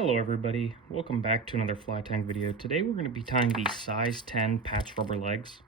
Hello everybody, welcome back to another fly tying video. Today we're going to be tying the size 10 patch rubber legs.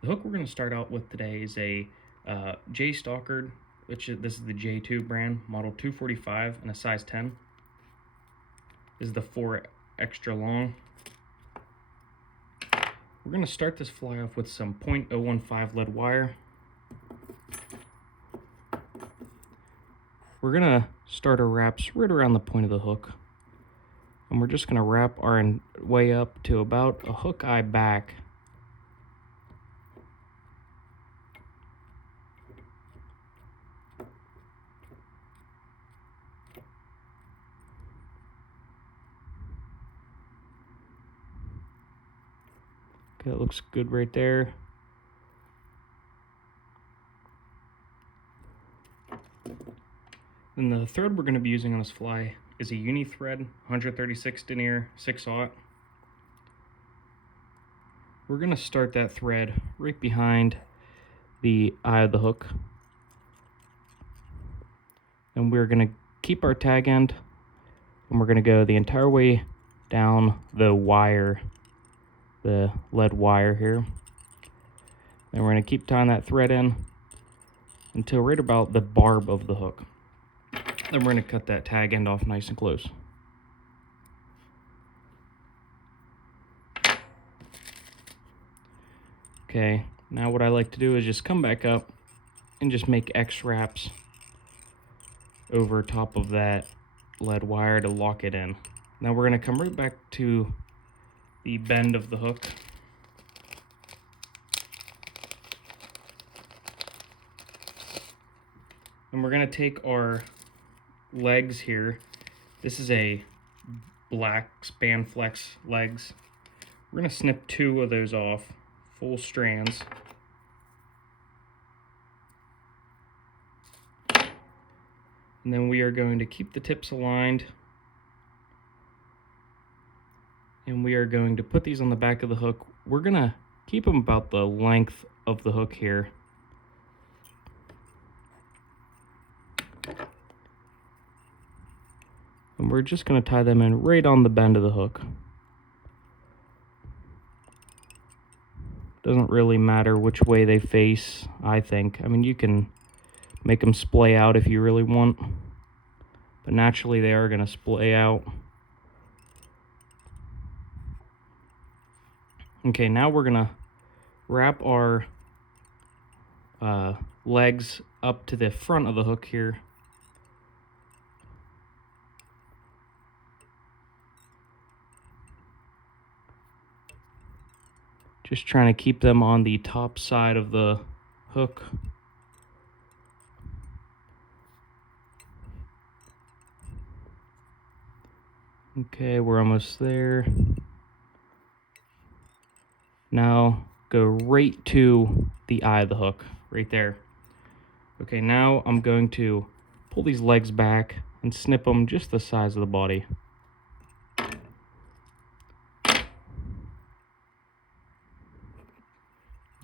The hook we're going to start out with today is a J Stockard, this is the J2 brand, model 245 and a size 10. This is the 4 extra long. We're going to start this fly off with some .015 lead wire. We're going to start our wraps right around the point of the hook. And we're just going to wrap our way up to about a hook eye back. Okay, that looks good right there. Then the thread we're going to be using on this fly is a UNI-Thread 136 denier 6/0. We're going to start that thread right behind the eye of the hook. And we're going to keep our tag end, and we're going to go the entire way down the wire, the lead wire here. And we're going to keep tying that thread in until right about the barb of the hook. Then we're going to cut that tag end off nice and close. Okay, now what I like to do is just come back up and just make X wraps over top of that lead wire to lock it in. Now we're going to come right back to the bend of the hook. And we're going to take our legs here. This is a black spanflex legs. We're going to snip 2 of those off, full strands. And then we are going to keep the tips aligned. And we are going to put these on the back of the hook. We're going to keep them about the length of the hook here. And we're just going to tie them in right on the bend of the hook. Doesn't really matter which way they face, I think. I mean, you can make them splay out if you really want, but naturally they are going to splay out. Okay, now we're going to wrap our legs up to the front of the hook here. Just trying to keep them on the top side of the hook. Okay, we're almost there. Now go right to the eye of the hook, right there. Okay, now I'm going to pull these legs back and snip them just the size of the body.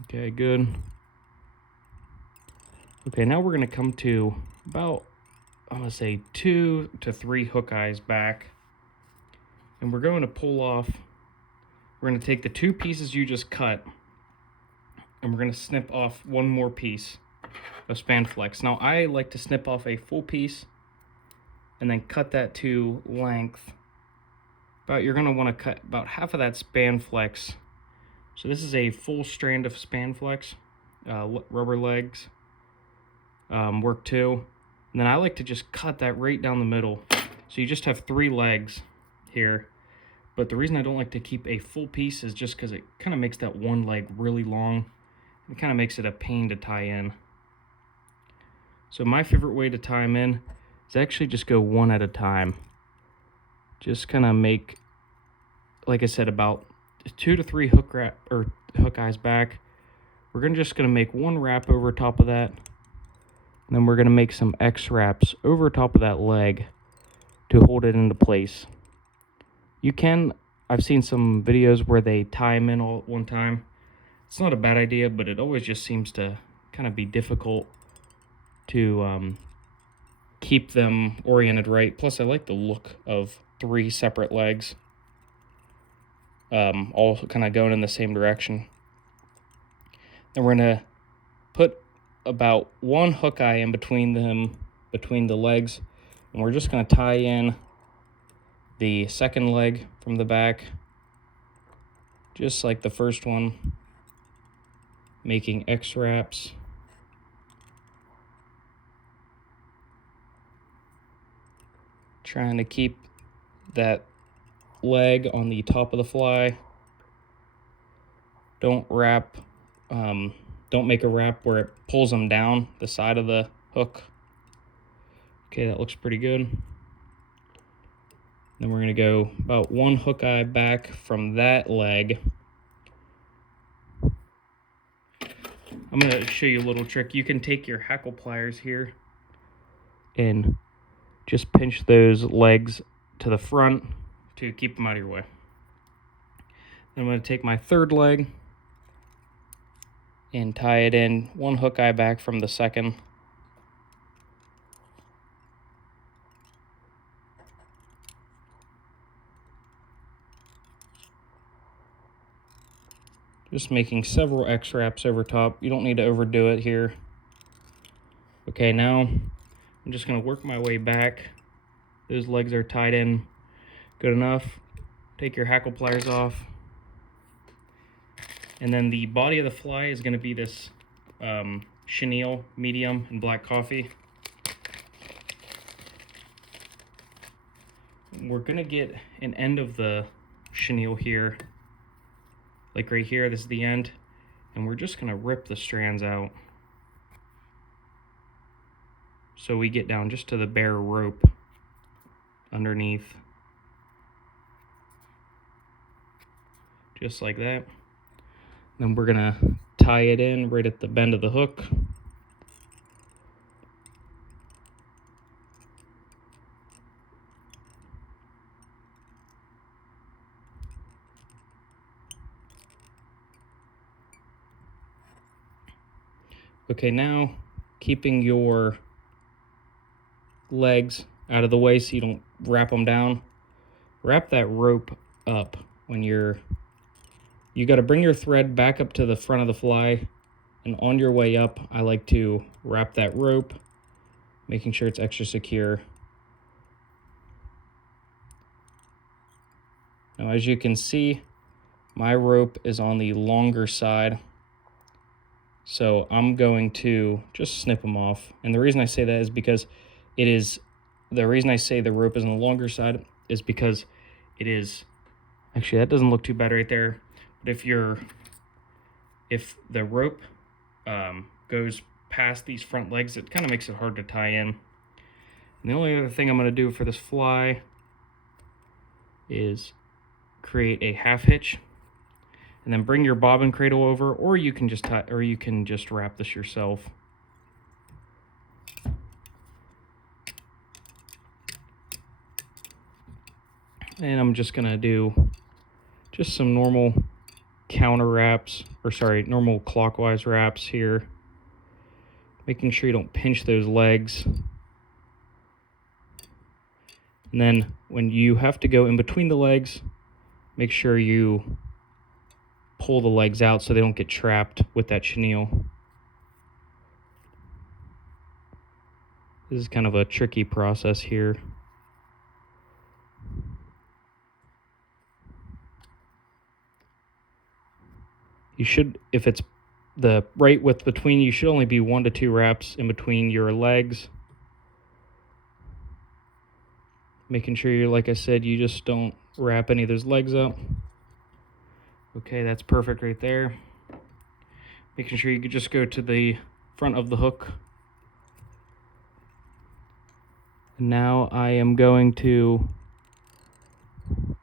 Okay, good. Okay, now we're going to come to about, I'm going to say 2 to 3 hook eyes back. And we're going to pull off, we're going to take the 2 pieces you just cut, and we're going to snip off 1 more piece of spanflex. Now, I like to snip off a full piece and then cut that to length. You're going to want to cut about half of that spanflex. So this is a full strand of spanflex, rubber legs, work 2. And then I like to just cut that right down the middle. So you just have 3 legs here. But the reason I don't like to keep a full piece is just because it kind of makes that one leg really long. It kind of makes it a pain to tie in. So my favorite way to tie them in is actually just go one at a time. Just kind of make, like I said, about 2 to 3 hook eyes back. We're just going to make 1 wrap over top of that. And then we're going to make some X wraps over top of that leg to hold it into place. You can, I've seen some videos where they tie them in all at one time. It's not a bad idea, but it always just seems to kind of be difficult to keep them oriented right. Plus, I like the look of 3 separate legs, all kind of going in the same direction. Then we're going to put about 1 hook eye in between the legs, and we're just going to tie in the second leg from the back, just like the first one, making X wraps. Trying to keep that leg on the top of the fly. Don't make a wrap where it pulls them down the side of the hook. Okay, that looks pretty good. Then we're going to go about 1 hook eye back from that leg. I'm going to show you a little trick. You can take your hackle pliers here and just pinch those legs to the front to keep them out of your way. Then I'm going to take my third leg and tie it in 1 hook eye back from the second. Just making several X wraps over top. You don't need to overdo it here. Okay, now I'm just going to work my way back. Those legs are tied in good enough. Take your hackle pliers off. And then the body of the fly is going to be this chenille medium in black coffee. We're going to get an end of the chenille here, like right here. This is the end, and we're just going to rip the strands out so we get down just to the bare rope underneath, just like that. Then we're gonna tie it in right at the bend of the hook. Okay, now keeping your legs out of the way so you don't wrap them down. Wrap that rope up when you got to bring your thread back up to the front of the fly, and on your way up, I like to wrap that rope, making sure it's extra secure. Now, as you can see, my rope is on the longer side, so I'm going to just snip them off. And the reason I say that is because the reason I say the rope is on the longer side is because it is, actually that doesn't look too bad right there. But if the rope goes past these front legs, it kind of makes it hard to tie in. And the only other thing I'm going to do for this fly is create a half hitch, and then bring your bobbin cradle over, or you can just wrap this yourself. And I'm just going to do just some normal counter wraps, normal clockwise wraps here, making sure you don't pinch those legs. And then when you have to go in between the legs, make sure you pull the legs out so they don't get trapped with that chenille. This is kind of a tricky process here. You should, if it's the right width between you, should only be 1 to 2 wraps in between your legs. Making sure you're, like I said, you just don't wrap any of those legs up. Okay, that's perfect right there. Making sure you could just go to the front of the hook. And now I am going to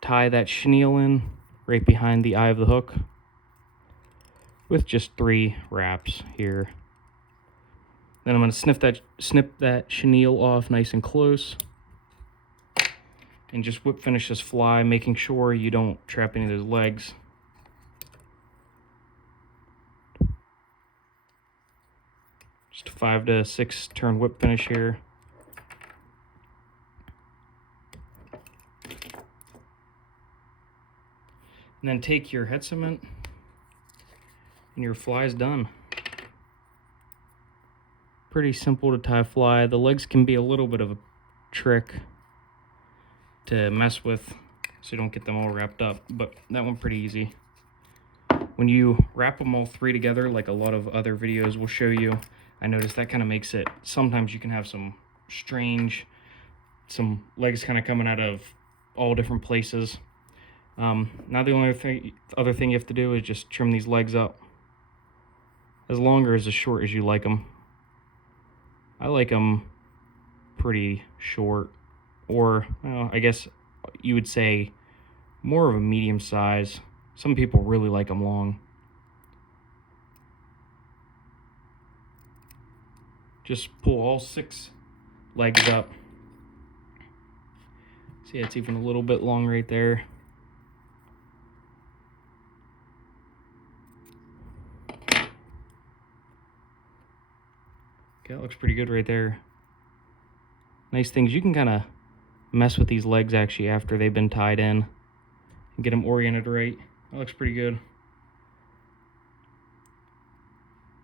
tie that chenille in right behind the eye of the hook with just 3 wraps here. Then I'm going to snip that chenille off nice and close, and just whip finish this fly, making sure you don't trap any of those legs. Just a 5 to 6 turn whip finish here. And then take your head cement and your fly is done. Pretty simple to tie a fly. The legs can be a little bit of a trick to mess with so you don't get them all wrapped up, but that one pretty easy. When you wrap them all three together, like a lot of other videos will show you, I noticed that kind of makes it, sometimes you can have some legs kind of coming out of all different places. Now the only other thing you have to do is just trim these legs up as long or as short as you like them. I like them pretty short, or I guess you would say more of a medium size. Some people really like them long. Just pull all 6 legs up. See, it's even a little bit long right there. Okay, that looks pretty good right there. Nice things, you can kind of mess with these legs actually after they've been tied in and get them oriented right. That looks pretty good.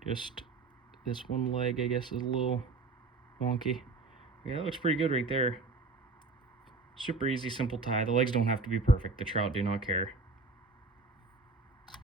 Just this one leg, I guess, is a little wonky. Yeah, that looks pretty good right there. Super easy, simple tie. The legs don't have to be perfect. The trout do not care.